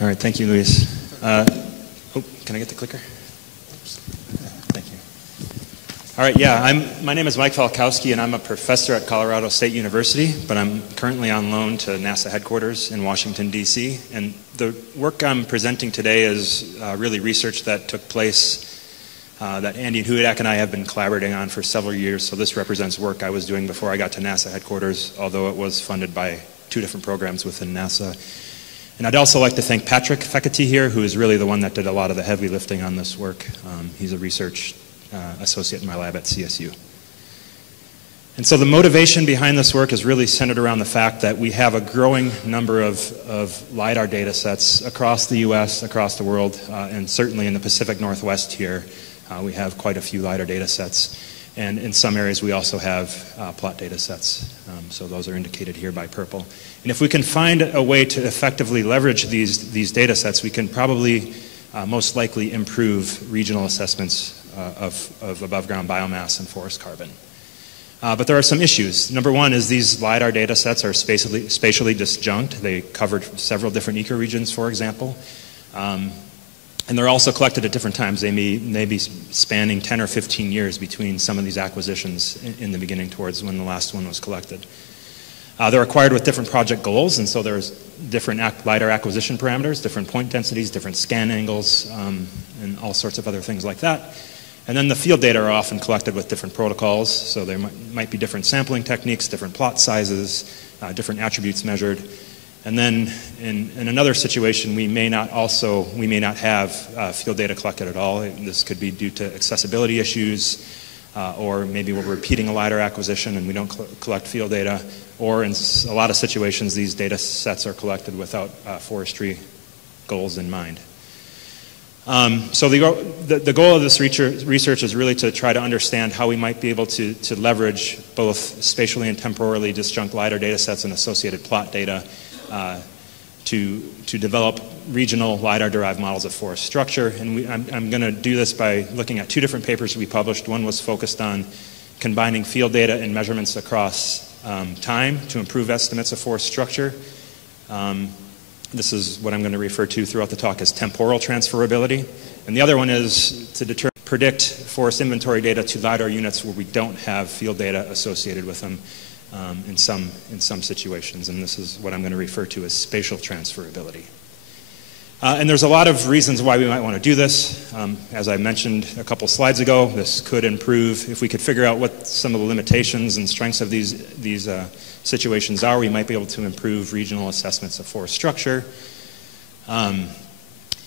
All right, thank you, Luis. Oh, can I get the clicker? Thank you. All right, yeah, my name is Mike Falkowski, and I'm a professor at Colorado State University, but I'm currently on loan to NASA headquarters in Washington, D.C. And the work I'm presenting today is really research that took place that Andy and Hudak and I have been collaborating on for several years. So this represents work I was doing before I got to NASA headquarters, although it was funded by 2 different programs within NASA. And I'd also like to thank Patrick Fekete here, who is really the one that did a lot of the heavy lifting on this work. He's a research associate in my lab at CSU. And so the motivation behind this work is really centered around the fact that we have a growing number of LiDAR data sets across the US, across the world, and certainly in the Pacific Northwest here. We have quite a few LiDAR data sets. And in some areas we also have plot data sets. So those are indicated here by purple. And if we can find a way to effectively leverage these data sets, we can probably most likely improve regional assessments of above ground biomass and forest carbon. But there are some issues. Number one is these LiDAR data sets are spatially disjunct. They covered several different ecoregions, for example. And they're also collected at different times. They may be spanning 10 or 15 years between some of these acquisitions in the beginning towards when the last one was collected. They're acquired with different project goals, and so there's different LiDAR acquisition parameters, different point densities, different scan angles, and all sorts of other things like that. And then the field data are often collected with different protocols, so there might be different sampling techniques, different plot sizes, different attributes measured. And then in another situation, we may not have field data collected at all. This could be due to accessibility issues, or maybe we're repeating a LiDAR acquisition and we don't collect field data, or in a lot of situations, these data sets are collected without forestry goals in mind. So the goal of this research is really to try to understand how we might be able to leverage both spatially and temporally disjunct LiDAR data sets and associated plot data to develop regional LiDAR-derived models of forest structure. And I'm going to do this by looking at 2 different papers we published. One was focused on combining field data and measurements across time to improve estimates of forest structure. This is what I'm going to refer to throughout the talk as temporal transferability. And the other one is to predict forest inventory data to LiDAR units where we don't have field data associated with them. In some situations, and this is what I'm going to refer to as spatial transferability. And there's a lot of reasons why we might want to do this. As I mentioned a couple slides ago, this could improve, if we could figure out what some of the limitations and strengths of these situations are, we might be able to improve regional assessments of forest structure.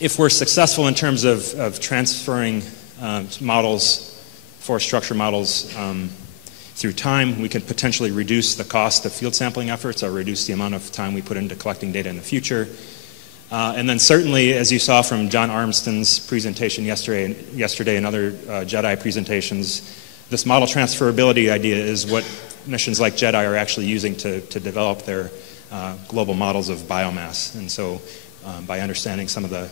If we're successful in terms of transferring forest structure models, through time, we could potentially reduce the cost of field sampling efforts or reduce the amount of time we put into collecting data in the future. And then certainly, as you saw from John Armstrong's presentation yesterday and other JEDI presentations, this model transferability idea is what missions like JEDI are actually using to develop their global models of biomass. And so by understanding some of the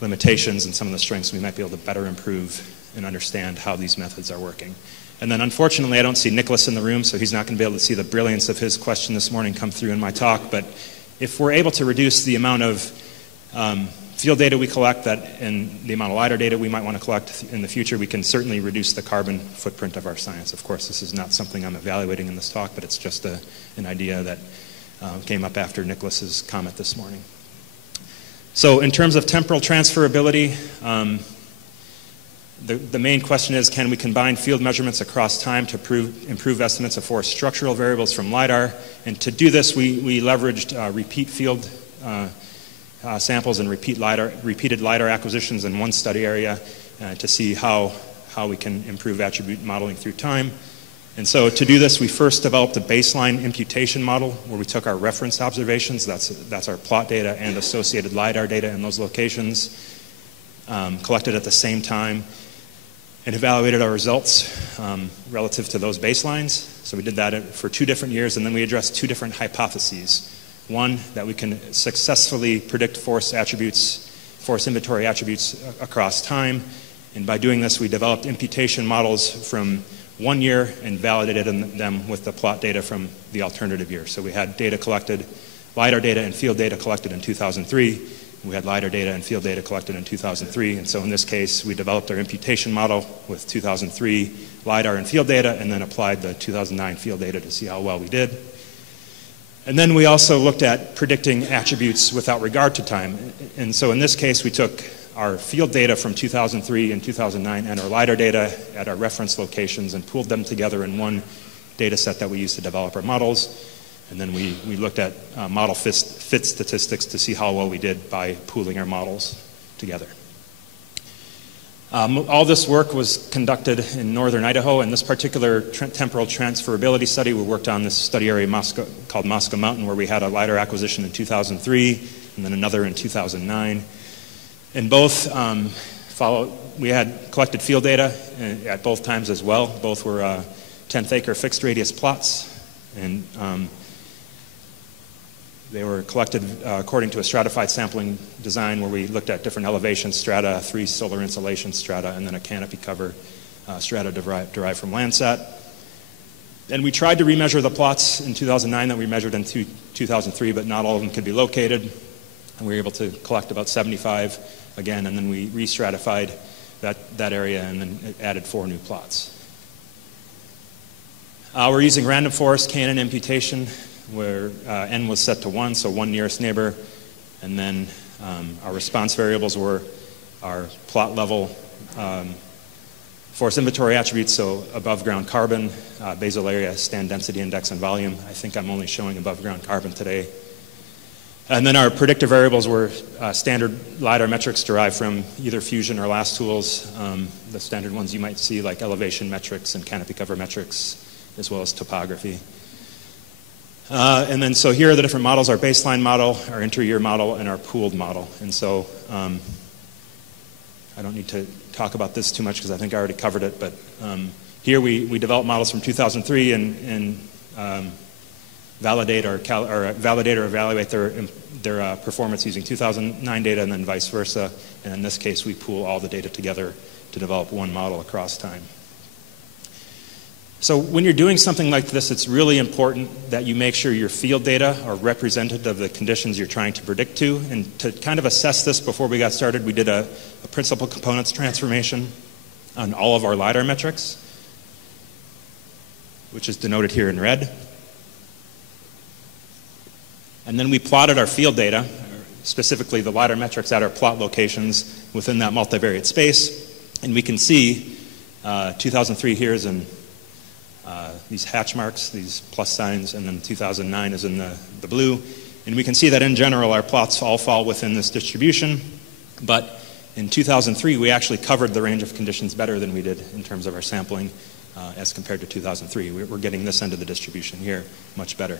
limitations and some of the strengths, we might be able to better improve and understand how these methods are working. And then unfortunately, I don't see Nicholas in the room, so he's not going to be able to see the brilliance of his question this morning come through in my talk. But if we're able to reduce the amount of field data we collect and the amount of LiDAR data we might want to collect in the future, we can certainly reduce the carbon footprint of our science. Of course, this is not something I'm evaluating in this talk, but it's just an idea that came up after Nicholas's comment this morning. So in terms of temporal transferability, the main question is, can we combine field measurements across time to improve estimates of forest structural variables from LiDAR? And to do this, we leveraged repeat field samples and repeated LiDAR acquisitions in one study area to see how we can improve attribute modeling through time. And so to do this, we first developed a baseline imputation model where we took our reference observations, that's our plot data and associated LiDAR data in those locations, collected at the same time, and evaluated our results relative to those baselines. So we did that for 2 different years, and then we addressed 2 different hypotheses. One, that we can successfully predict forest inventory attributes across time. And by doing this, we developed imputation models from 1 year and validated them with the plot data from the alternative year. So we had data collected, LiDAR data and field data collected in 2003, we had LiDAR data and field data collected in 2003. And so in this case, we developed our imputation model with 2003 LiDAR and field data, and then applied the 2009 field data to see how well we did. And then we also looked at predicting attributes without regard to time. And so in this case, we took our field data from 2003 and 2009 and our LiDAR data at our reference locations and pooled them together in one data set that we used to develop our models. And then we looked at model fit statistics to see how well we did by pooling our models together. All this work was conducted in northern Idaho. In this particular temporal transferability study, we worked on this study area called Moscow Mountain, where we had a LiDAR acquisition in 2003 and then another in 2009. And both we had collected field data at both times as well. Both were 10th acre fixed radius plots, and they were collected according to a stratified sampling design where we looked at different elevation strata, 3 solar insolation strata, and then a canopy cover strata derived from Landsat. And we tried to remeasure the plots in 2009 that we measured in 2003, but not all of them could be located. And we were able to collect about 75 again, and then we re-stratified that area and then added 4 new plots. We're using random forest K-N imputation, where n was set to 1, so 1 nearest neighbor, and then our response variables were our plot level forest inventory attributes, so above ground carbon, basal area, stand density index, and volume. I think I'm only showing above ground carbon today. And then our predictor variables were standard LiDAR metrics derived from either Fusion or LAST tools, the standard ones you might see like elevation metrics and canopy cover metrics, as well as topography. And then so here are the different models: our baseline model, our inter-year model, and our pooled model. And so I don't need to talk about this too much because I think I already covered it, but here we developed models from 2003 and validate or evaluate their performance using 2009 data, and then vice versa. And in this case, we pool all the data together to develop one model across time. So when you're doing something like this, it's really important that you make sure your field data are representative of the conditions you're trying to predict to. And to kind of assess this before we got started, we did a principal components transformation on all of our LiDAR metrics, which is denoted here in red. And then we plotted our field data, specifically the LiDAR metrics at our plot locations within that multivariate space. And we can see 2003 here is in these hatch marks, these plus signs, and then 2009 is in the blue. And we can see that in general our plots all fall within this distribution, but in 2003 we actually covered the range of conditions better than we did in terms of our sampling as compared to 2003. We're getting this end of the distribution here much better.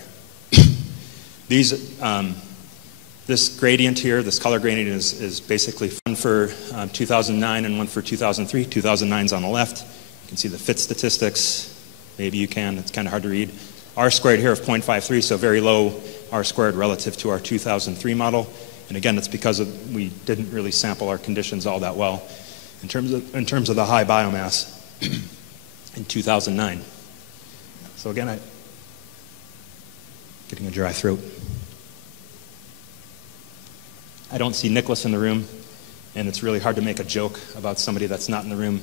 This gradient here, this color gradient is basically one for 2009 and one for 2003. 2009's on the left. You can see the fit statistics. Maybe you can, it's kind of hard to read. R squared here of 0.53, so very low R squared relative to our 2003 model. And again, it's because we didn't really sample our conditions all that well in terms of the high biomass in 2009. So again, getting a dry throat. I don't see Nicholas in the room, and it's really hard to make a joke about somebody that's not in the room.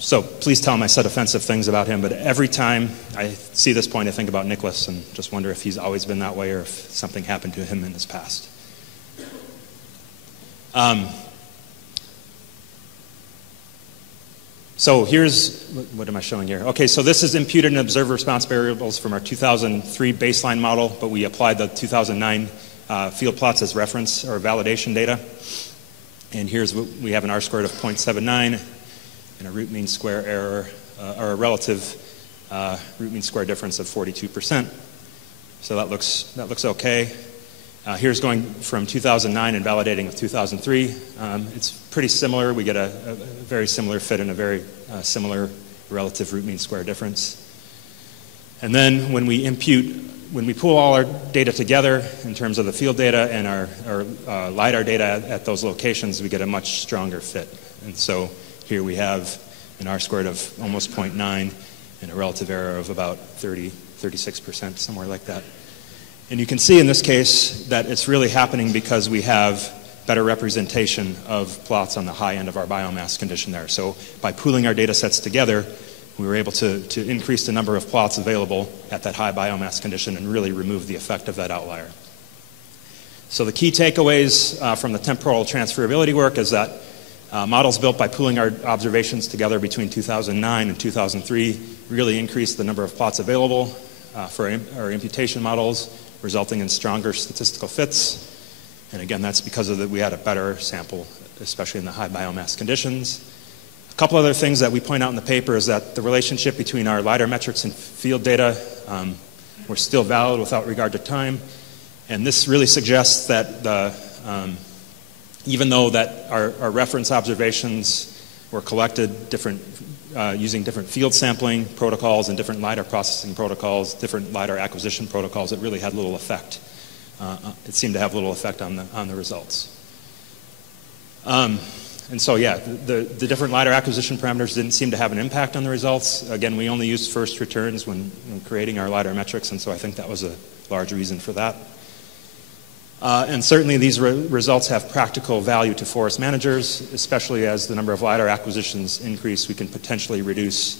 So please tell him I said offensive things about him, but every time I see this point, I think about Nicholas and just wonder if he's always been that way or if something happened to him in his past. So here's, what am I showing here? Okay, so this is imputed and observed response variables from our 2003 baseline model, but we applied the 2009 field plots as reference or validation data. And here's what we have: an R squared of 0.79 and a root mean square error, or a relative root mean square difference of 42%. So that looks okay. Here's going from 2009 and validating with 2003. It's pretty similar. We get a very similar fit and a very similar relative root mean square difference. And then when we pull all our data together in terms of the field data and our LiDAR data at those locations, we get a much stronger fit. And so here we have an R squared of almost 0.9 and a relative error of about 36%, somewhere like that. And you can see in this case that it's really happening because we have better representation of plots on the high end of our biomass condition there. So by pooling our data sets together, we were able to increase the number of plots available at that high biomass condition and really remove the effect of that outlier. So the key takeaways from the temporal transferability work is that models built by pooling our observations together between 2009 and 2003 really increased the number of plots available for our imputation models, resulting in stronger statistical fits. And again, that's because we had a better sample, especially in the high biomass conditions. A couple other things that we point out in the paper is that the relationship between our LiDAR metrics and field data were still valid without regard to time. And this really suggests that even though that our reference observations were collected using different field sampling protocols and different LiDAR processing protocols, different LiDAR acquisition protocols, it really had little effect. It seemed to have little effect on the results. And so, yeah, the different LiDAR acquisition parameters didn't seem to have an impact on the results. Again, we only used first returns when creating our LiDAR metrics, and so I think that was a large reason for that. And certainly these results have practical value to forest managers, especially as the number of LiDAR acquisitions increase. We can potentially reduce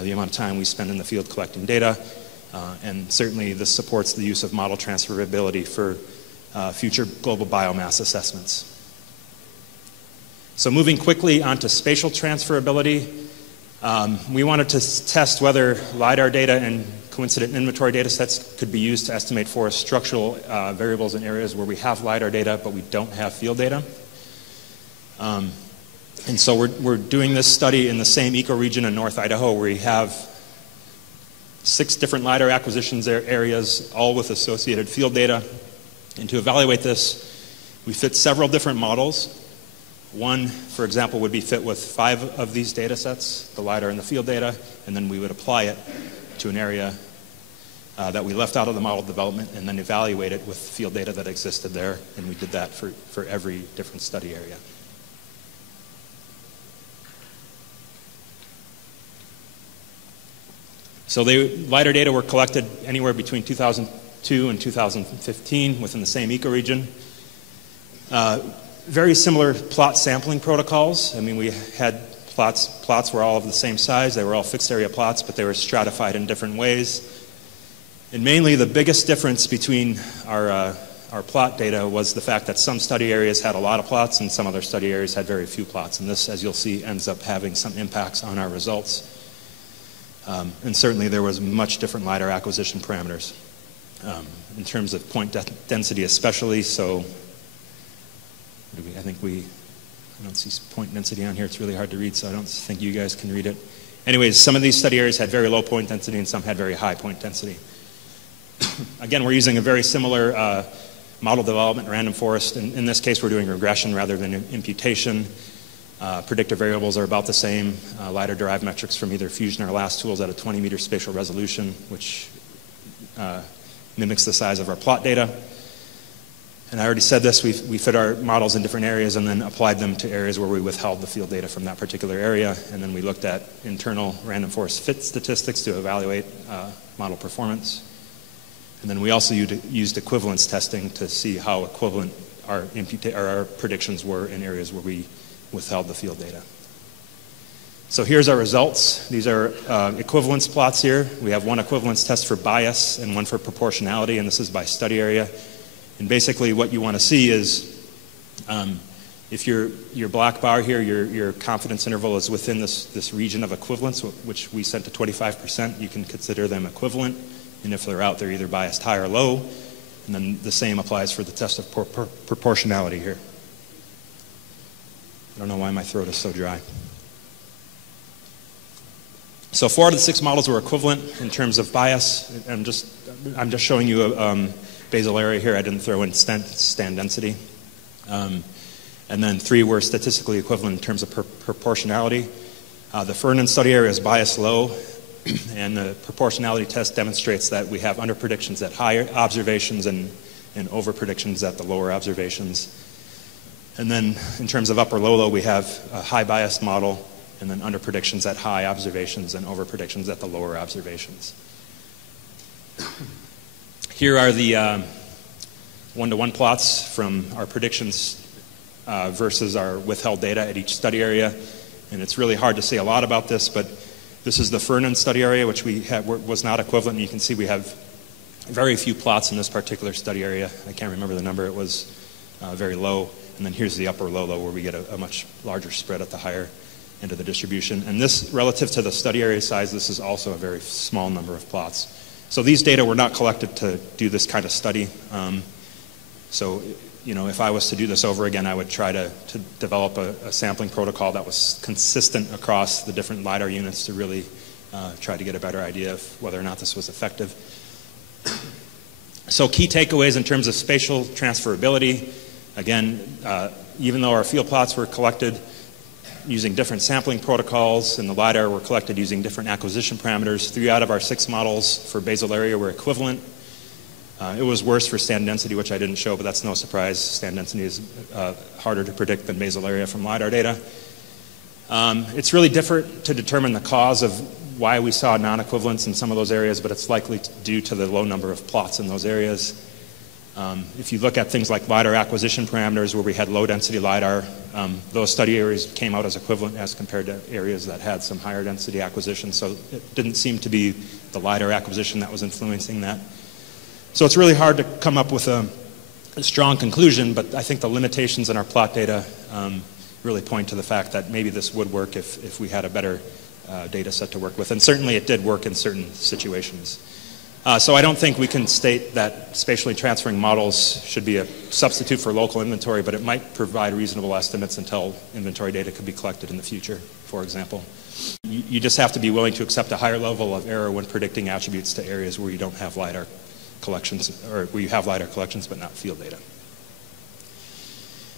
the amount of time we spend in the field collecting data. And certainly this supports the use of model transferability for future global biomass assessments. So moving quickly onto spatial transferability, we wanted to test whether LiDAR data and coincident inventory data sets could be used to estimate forest structural variables in areas where we have LiDAR data but we don't have field data. And so we're doing this study in the same ecoregion in North Idaho where we have 6 different LiDAR acquisitions areas, all with associated field data. And to evaluate this, we fit several different models. One, for example, would be fit with 5 of these data sets, the LiDAR and the field data, and then we would apply it to an area that we left out of the model development and then evaluate it with field data that existed there, and we did that for every different study area. So the LiDAR data were collected anywhere between 2002 and 2015 within the same ecoregion. Very similar plot sampling protocols. I mean, we had plots were all of the same size. They were all fixed area plots, but they were stratified in different ways. And mainly the biggest difference between our plot data was the fact that some study areas had a lot of plots and some other study areas had very few plots. And this, as you'll see, ends up having some impacts on our results. And certainly there was much different LiDAR acquisition parameters in terms of point density especially. So I don't see point density on here. It's really hard to read, so I don't think you guys can read it. Anyways, some of these study areas had very low point density and some had very high point density. Again, we're using a very similar model development, random forest. In this case, we're doing regression rather than imputation. Predictor variables are about the same. LiDAR-derived metrics from either Fusion or LAST tools at a 20-meter spatial resolution, which mimics the size of our plot data. And I already said this, we fit our models in different areas and then applied them to areas where we withheld the field data from that particular area. And then we looked at internal random forest fit statistics to evaluate model performance. And then we also used equivalence testing to see how equivalent our predictions were in areas where we withheld the field data. So here's our results. These are equivalence plots here. We have one equivalence test for bias and one for proportionality, and this is by study area. And basically what you want to see is if your black bar here, your confidence interval is within this region of equivalence, which we set to 25%, you can consider them equivalent. And if they're out, they're either biased high or low. And then the same applies for the test of proportionality here. I don't know why my throat is so dry. So 4 out of the 6 models were equivalent in terms of bias. I'm just showing you a basal area here. I didn't throw in stand density. And then 3 were statistically equivalent in terms of proportionality. The Fernan study area is bias low, and the proportionality test demonstrates that we have under predictions at higher observations and over predictions at the lower observations. And then in terms of upper low, we have a high bias model, and then under predictions at high observations and over predictions at the lower observations. Here are the one-to-one plots from our predictions versus our withheld data at each study area. And it's really hard to say a lot about this, but this is the Fernan study area, which was not equivalent. And you can see we have very few plots in this particular study area. I can't remember the number. It was very low. And then here's the upper low, where we get a much larger spread at the higher end of the distribution. And this, relative to the study area size, this is also a very small number of plots. So these data were not collected to do this kind of study. So, you know, if I was to do this over again, I would try to develop a sampling protocol that was consistent across the different LiDAR units to really try to get a better idea of whether or not this was effective. So key takeaways in terms of spatial transferability. Again, even though our field plots were collected using different sampling protocols and the LiDAR were collected using different acquisition parameters, 3 out of our 6 models for basal area were equivalent. It was worse for stand density, which I didn't show, but that's no surprise. Stand density is harder to predict than basal area from LiDAR data. It's really different to determine the cause of why we saw non-equivalence in some of those areas, but it's likely due to the low number of plots in those areas. If you look at things like LiDAR acquisition parameters where we had low density LiDAR, those study areas came out as equivalent as compared to areas that had some higher density acquisition. So it didn't seem to be the LiDAR acquisition that was influencing that. So it's really hard to come up with a strong conclusion, but I think the limitations in our plot data really point to the fact that maybe this would work if we had a better data set to work with. And certainly it did work in certain situations. So I don't think we can state that spatially transferring models should be a substitute for local inventory, but it might provide reasonable estimates until inventory data could be collected in the future, for example. You just have to be willing to accept a higher level of error when predicting attributes to areas where you don't have LiDAR collections, or where you have LiDAR collections but not field data.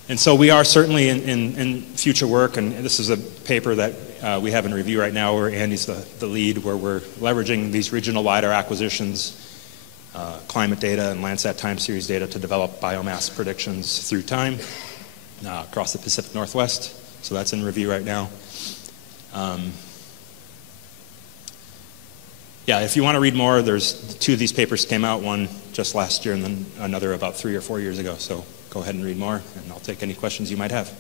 And so we are certainly in future work, and this is a paper that we have in review right now where Andy's the lead, where we're leveraging these regional LiDAR acquisitions, climate data, and Landsat time series data to develop biomass predictions through time across the Pacific Northwest. So that's in review right now. Yeah, if you want to read more, there's 2 of these papers came out, one just last year and then another about 3 or 4 years ago. So go ahead and read more, and I'll take any questions you might have.